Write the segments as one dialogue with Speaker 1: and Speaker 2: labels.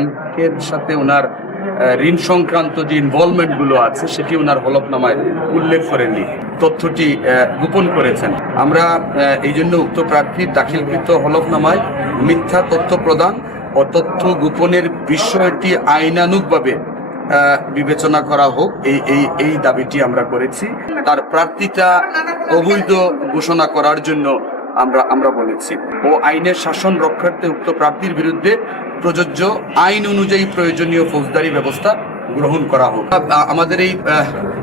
Speaker 1: ব্যাংকের সাথে ওনার ঋণ সংক্রান্ত যে ইনভলভমেন্টগুলো আছে, সেটি ওনার হলফনামায় উল্লেখ করেননি। তথ্যটি গোপন করেছেন। আমরা এই জন্য উক্ত প্রার্থীর দাখিলকৃত হলফনামায় মিথ্যা তথ্য প্রদান ও তথ্য গোপনের বিষয়টি আইনানুগভাবে বিবেচনা করা হোক, এই এই এই দাবিটি আমরা করেছি। তার প্রার্থীটা অবৈধ ঘোষণা করার জন্য আমরা আমরা বলেছি। ও আইনের শাসন রক্ষার্থে উক্ত প্রার্থীর বিরুদ্ধে প্রযোজ্য আইন অনুযায়ী প্রয়োজনীয় ফৌজদারি ব্যবস্থা গ্রহণ করা হোক। আমাদের এই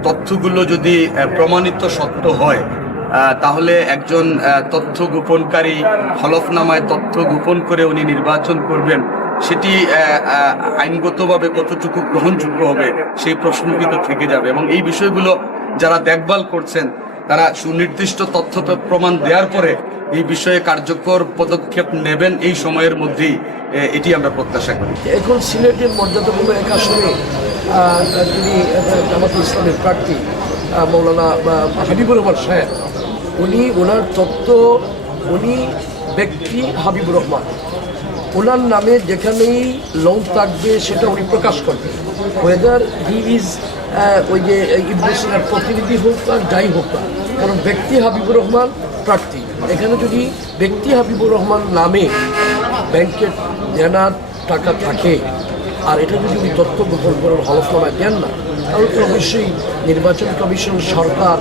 Speaker 1: তথ্যগুলো যদি প্রমাণিত সত্য হয় তাহলে একজন তথ্য গোপনকারী হলফনামায় তথ্য গোপন করে উনি নির্বাচন করবেন, সেটি আইনগতভাবে কতটুকু গ্রহণযোগ্য হবে সেই প্রশ্ন কিন্তু থেকে যাবে। এবং এই বিষয়গুলো যারা দেখভাল করছেন, তারা সুনির্দিষ্ট তথ্য প্রমাণ দেওয়ার পরে এই বিষয়ে কার্যকর পদক্ষেপ নেবেন এই সময়ের মধ্যেই এটি আমরা প্রত্যাশা করি।
Speaker 2: এখন সিলেটের মর্যাদাপূর্ণ এক আসনে আহ, যিনি জামাত ইসলামের প্রার্থী মৌলানা হাবিবুর রহমান সাহেব। উনি ওনার তত্ত্ব উনি ব্যক্তি হাবিবুর রহমান। ওনার নামে যেখানেই লোন থাকবে সেটা উনি প্রকাশ করবেন ওয়েদার হি ইজ ওই যে ইবনেসিনার প্রতিনিধি হোক আর যাই হোক কারণ ব্যক্তি হাবিবুর রহমান প্রার্থী। এখানে যদি ব্যক্তি হাবিবুর রহমান নামে ব্যাংকের দেনার টাকা থাকে, আর এটা যদি উনি তথ্য গোপন করার হলফনামায় দেন না, তাহলে তো অবশ্যই নির্বাচন কমিশন, সরকার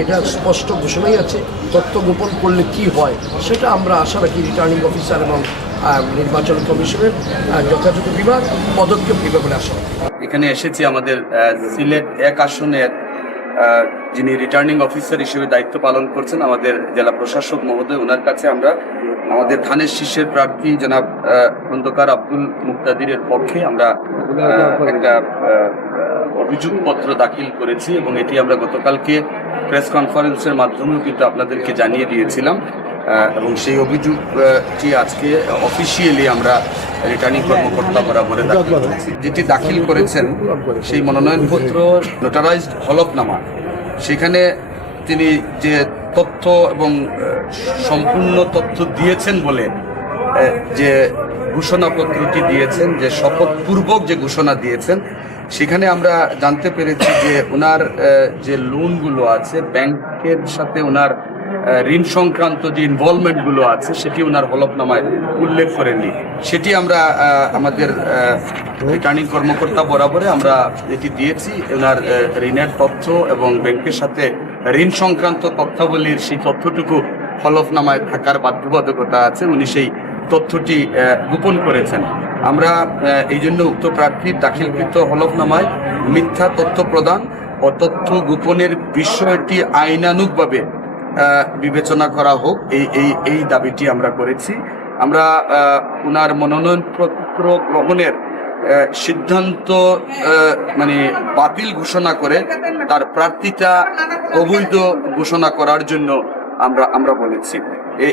Speaker 2: এটা স্পষ্ট ঘোষণাই আছে। তথ্য গোপন করলে কি হয়, সেটা আমরা আশা রাখি রিটার্নিং অফিসার এবং নির্বাচন কমিশনের যথাযথ বিভাগ, পদক্ষেপ নেবে বলে আশা
Speaker 1: এখানে এসেছি আমাদের সিলেট এক আসনের যিনি রিটার্নিং অফিসার হিসেবে দায়িত্ব পালন করছেন আমাদের জেলা প্রশাসক মহোদয় ওনার কাছে আমরা আমাদের ধানের শীর্ষের প্রার্থী জনাব খন্দকার আব্দুল মুক্তাদিরের পক্ষে আমরা একটা অভিযোগপত্র দাখিল করেছি এবং এটি আমরা গতকালকে প্রেস কনফারেন্সের মাধ্যমেও কিন্তু আপনাদেরকে জানিয়ে দিয়েছিলাম। এবং সেই অভিযোগটি আজকে অফিসিয়ালি আমরা রিটার্নিং কর্মকর্তা বরাবরে যেটি দাখিল করেছেন সেই মনোনয়নপত্র নোটারাইজড হলফনামা। সেখানে তিনি যে তথ্য এবং সম্পূর্ণ তথ্য দিয়েছেন বলে যে ঘোষণাপত্রটি দিয়েছেন যে শপথপূর্বক যে ঘোষণা দিয়েছেন সেখানে আমরা জানতে পেরেছি যে ওনার যে লোনগুলো আছে ব্যাংকের সাথে ওনার ঋণ সংক্রান্ত যে ইনভলভমেন্টগুলো আছে, সেটি ওনার হলফনামায় উল্লেখ করেননি। সেটি আমরা আমাদের রিটার্নিং কর্মকর্তা বরাবরে আমরা এটি দিয়েছি। ওনার ঋণের তথ্য এবং ব্যাংকের সাথে ঋণ সংক্রান্ত তথ্যাবলীর সেই তথ্যটুকু হলফনামায় থাকার বাধ্যবাধকতা আছে। উনি সেই তথ্যটি গোপন করেছেন। আমরা এই জন্য উক্ত প্রার্থীর দাখিলকৃত হলফনামায় মিথ্যা তথ্য প্রদান ও তথ্য গোপনের বিষয়টি আইনানুগভাবে বিবেচনা করা হোক, এই এই এই দাবিটি আমরা করেছি। আমরা উনার মনোনয়নপত্র গ্রহণের সিদ্ধান্ত মানে বাতিল ঘোষণা করে তার প্রার্থীটা অবৈধ ঘোষণা করার জন্য আমরা আমরা বলেছি।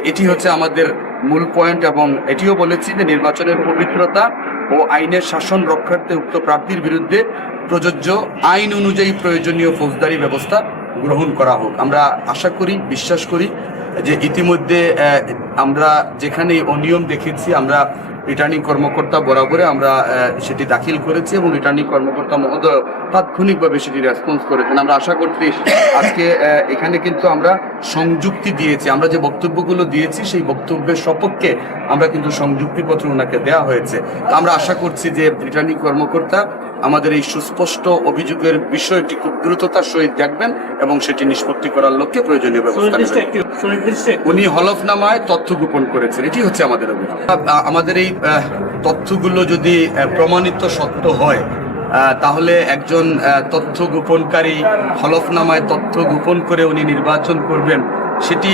Speaker 1: এটি হচ্ছে আমাদের মূল পয়েন্ট এবং এটিও বলেছি যে নির্বাচনের পবিত্রতা ও আইনের শাসন রক্ষার্থে উক্ত প্রার্থীর বিরুদ্ধে প্রযোজ্য আইন অনুযায়ী প্রয়োজনীয় ফৌজদারি ব্যবস্থা গ্রহণ করা হোক। আমরা আশা করি, বিশ্বাস করি যে ইতিমধ্যে আমরা যেখানে অনিয়ম দেখেছি, আমরা রিটার্নিং কর্মকর্তা বরাবরে আমরা সেটি দাখিল করেছি এবং রিটার্নিং কর্মকর্তা মহোদয় তাৎক্ষণিকভাবে সেটি রেসপন্স করেছেন। আমরা আশা করছি আজকে এখানে কিন্তু আমরা সংযুক্তি দিয়েছি। আমরা যে বক্তব্যগুলো দিয়েছি, সেই বক্তব্যের সপক্ষে আমরা কিন্তু সংযুক্তিপত্র ওনাকে দেওয়া হয়েছে। আমরা আশা করছি যে রিটার্নিং কর্মকর্তা আমাদের এই সুস্পষ্ট অভিযোগের বিষয়টি খুব দ্রুততার সহিত দেখবেন এবং সেটি নিষ্পত্তি করার লক্ষ্যে প্রয়োজনীয় ব্যবস্থা। উনি হলফনামায় তথ্য গোপন করেছেন এটি হচ্ছে আমাদের অভিযোগ। আমাদের এই তথ্যগুলো যদি প্রমাণিত সত্য হয় তাহলে একজন তথ্য গোপনকারী হলফনামায় তথ্য গোপন করে উনি নির্বাচন করবেন সেটি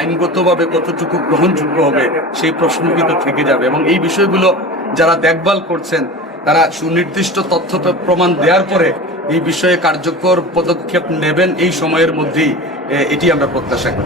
Speaker 1: আইনগতভাবে কতটুকু গ্রহণযোগ্য হবে সেই প্রশ্ন কিন্তু থেকে যাবে। এবং এই বিষয়গুলো যারা দেখভাল করছেন তারা সুনির্দিষ্ট তথ্য প্রমাণ দেওয়ার পরে এই বিষয়ে কার্যকর পদক্ষেপ নেবেন এই সময়ের মধ্যেই এটি আমরা প্রত্যাশা করি।